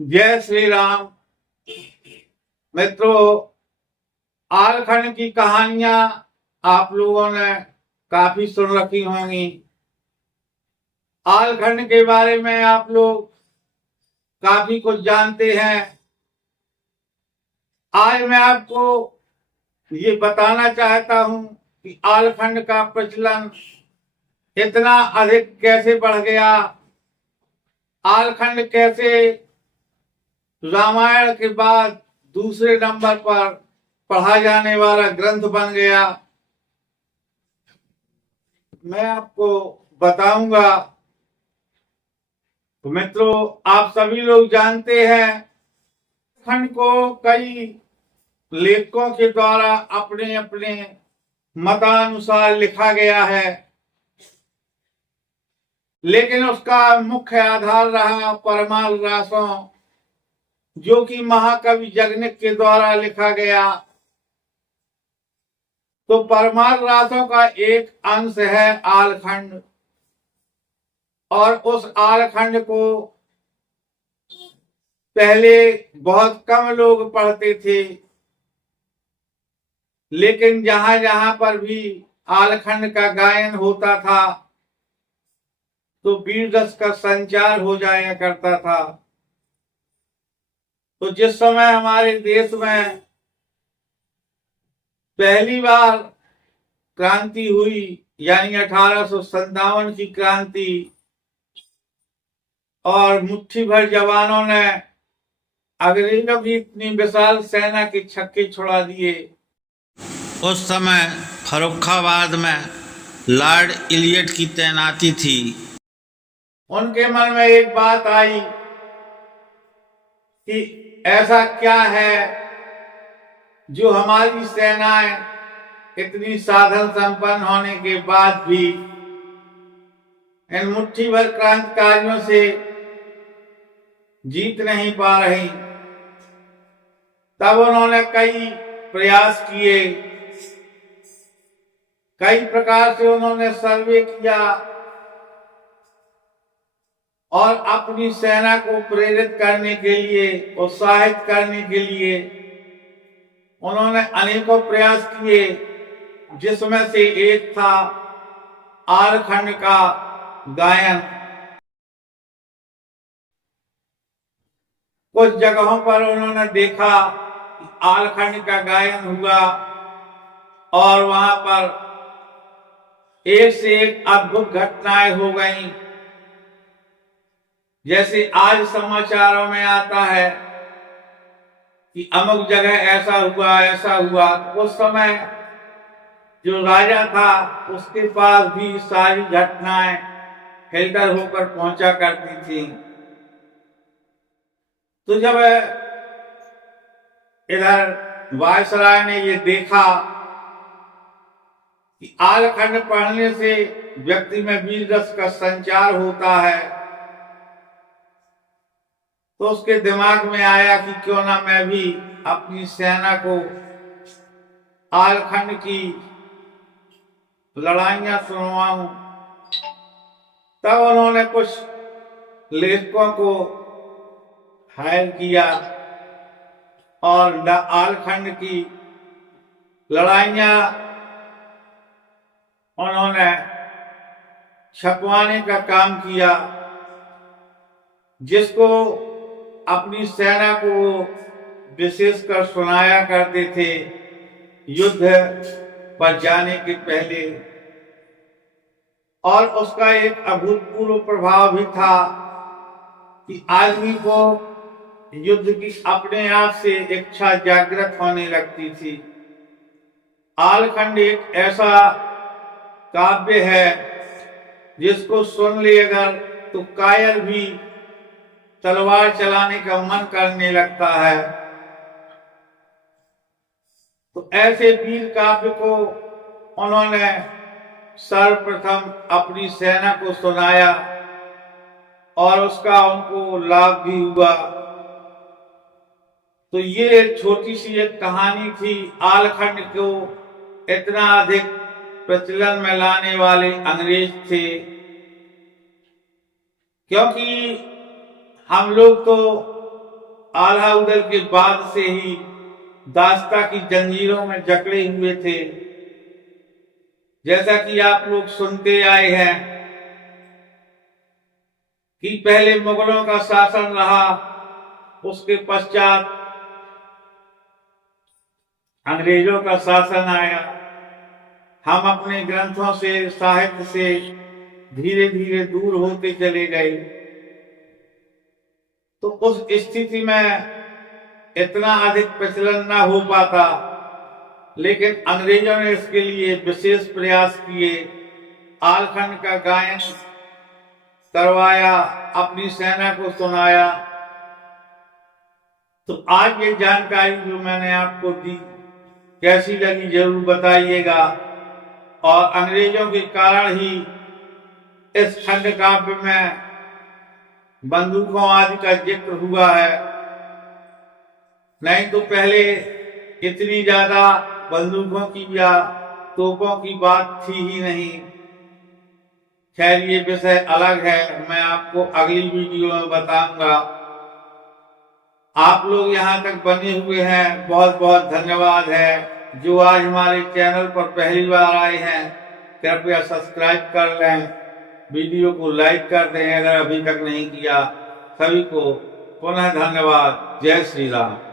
जय श्री राम। मित्रों, आलखंड की कहानियां आप लोगों ने काफी सुन रखी होंगी। आलखंड के बारे में आप लोग काफी कुछ जानते हैं। आज मैं आपको ये बताना चाहता हूं कि आलखंड का प्रचलन इतना अधिक कैसे बढ़ गया, आलखंड कैसे रामायण के बाद दूसरे नंबर पर पढ़ा जाने वाला ग्रंथ बन गया। मैं आपको बताऊंगा। तो मित्रों, आप सभी लोग जानते हैं खंड को कई लेखकों के द्वारा अपने अपने मतानुसार लिखा गया है, लेकिन उसका मुख्य आधार रहा परमाल रासों, जो कि महाकवि जगनिक के द्वारा लिखा गया। तो परमाल रासों का एक अंश है आलखंड, और उस आलखंड को पहले बहुत कम लोग पढ़ते थे, लेकिन जहां जहां पर भी आलखंड का गायन होता था तो वीर रस का संचार हो जाया करता था। तो जिस समय हमारे देश में पहली बार क्रांति हुई, यानी 1857 की क्रांति, और मुट्ठी भर जवानों ने अंग्रेजों की इतनी विशाल सेना के छक्के छुड़ा दिए, उस समय फर्रुखाबाद में लॉर्ड इलियट की तैनाती थी। उनके मन में एक बात आई कि ऐसा क्या है जो हमारी सेनाएं इतनी साधन संपन्न होने के बाद भी इन मुट्ठी भर क्रांतिकारियों से जीत नहीं पा रही। तब उन्होंने कई प्रयास किए, कई प्रकार से उन्होंने सर्वे किया और अपनी सेना को प्रेरित करने के लिए, उत्साहित करने के लिए उन्होंने अनेकों प्रयास किए, जिसमें से एक था आलखंड का गायन। कुछ जगहों पर उन्होंने देखा कि आलखंड का गायन हुआ और वहां पर एक से एक अद्भुत घटनाएं हो गईं। जैसे आज समाचारों में आता है कि अमुक जगह ऐसा हुआ। उस समय जो राजा था उसके पास भी सारी घटनाएं फिल्टर होकर पहुंचा करती थी। तो जब इधर वायसराय ने ये देखा कि आलखंड पढ़ने से व्यक्ति में वीर रस का संचार होता है, तो उसके दिमाग में आया कि क्यों ना मैं भी अपनी सेना को आलखंड की लड़ाइयां सुनवाऊं। तब उन्होंने कुछ लेखकों को हायर किया और आलखंड की लड़ाइयां उन्होंने छपवाने का काम किया, जिसको अपनी सेना को विशेषकर सुनाया करते थे युद्ध पर जाने के पहले। और उसका एक अभूतपूर्व प्रभाव भी था कि आदमी को युद्ध की अपने आप से इच्छा जागृत होने लगती थी। आलखंड एक ऐसा काव्य है जिसको सुन ले अगर तो कायर भी तलवार चलाने का मन करने लगता है। तो ऐसे वीर काव्य को उन्होंने सर्वप्रथम अपनी सेना को सुनाया और उसका उनको लाभ भी हुआ। तो ये छोटी सी एक कहानी थी आलखंड को इतना अधिक प्रचलन में लाने वाले अंग्रेज थे। क्योंकि हम लोग तो आल्हा उदल के बाद से ही दास्ता की जंजीरों में जकड़े हुए थे। जैसा कि आप लोग सुनते आए हैं कि पहले मुगलों का शासन रहा, उसके पश्चात अंग्रेजों का शासन आया। हम अपने ग्रंथों से, साहित्य से धीरे धीरे दूर होते चले गए। तो उस स्थिति में इतना अधिक प्रचलन न हो पाता, लेकिन अंग्रेजों ने इसके लिए विशेष प्रयास किए, आलखंड का गायन करवाया, अपनी सेना को सुनाया। तो आज ये जानकारी जो मैंने आपको दी कैसी लगी जरूर बताइएगा। और अंग्रेजों के कारण ही इस खंड काव्य में बंदूकों आदि का जिक्र हुआ है, नहीं तो पहले इतनी ज्यादा बंदूकों की या तोपों की बात थी ही नहीं। खैर ये विषय अलग है, मैं आपको अगली वीडियो में बताऊंगा। आप लोग यहाँ तक बने हुए हैं, बहुत बहुत धन्यवाद है। जो आज हमारे चैनल पर पहली बार आए हैं, कृपया सब्सक्राइब कर लें, वीडियो को लाइक कर दें अगर अभी तक नहीं किया। सभी को पुनः धन्यवाद। जय श्री राम।